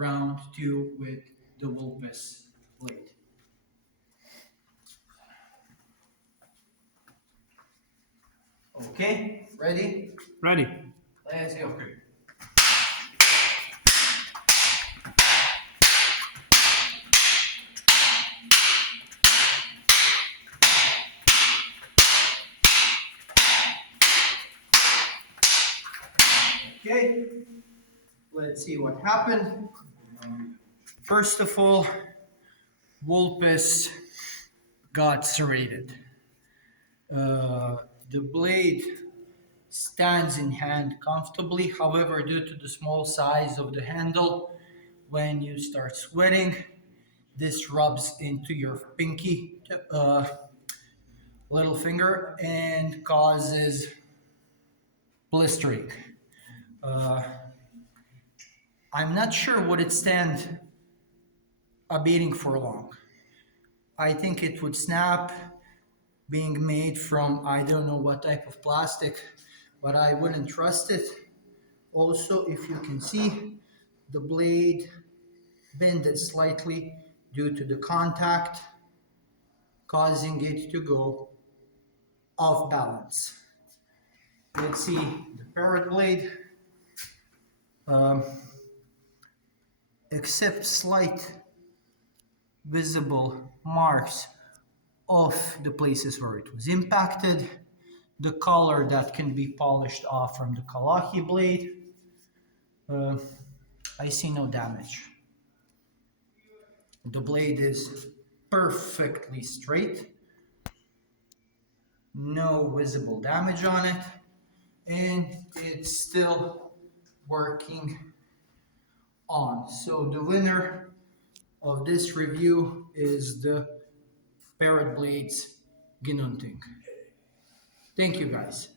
round 2 with the Vulpes blade. Okay, ready? Ready. Let's go. Okay. Okay, let's see what happened. First of all, Vulpes got serrated. The blade stands in hand comfortably. However, due to the small size of the handle, when you start sweating, this rubs into your pinky little finger and causes blistering. Uh, I'm not sure would it stand a beating for long. I think it would snap, being made from I don't know what type of plastic, but I wouldn't trust it. Also, if you can see, the blade bended slightly due to the contact, causing it to go off balance. Let's see the Parrot blade. Except slight visible marks of the places where it was impacted, the color that can be polished off from the Kalahi blade. I see no damage. The blade is perfectly straight, no visible damage on it, and it's still working on. So the winner of this review is the Parrot Blades ginunting. Thank you guys.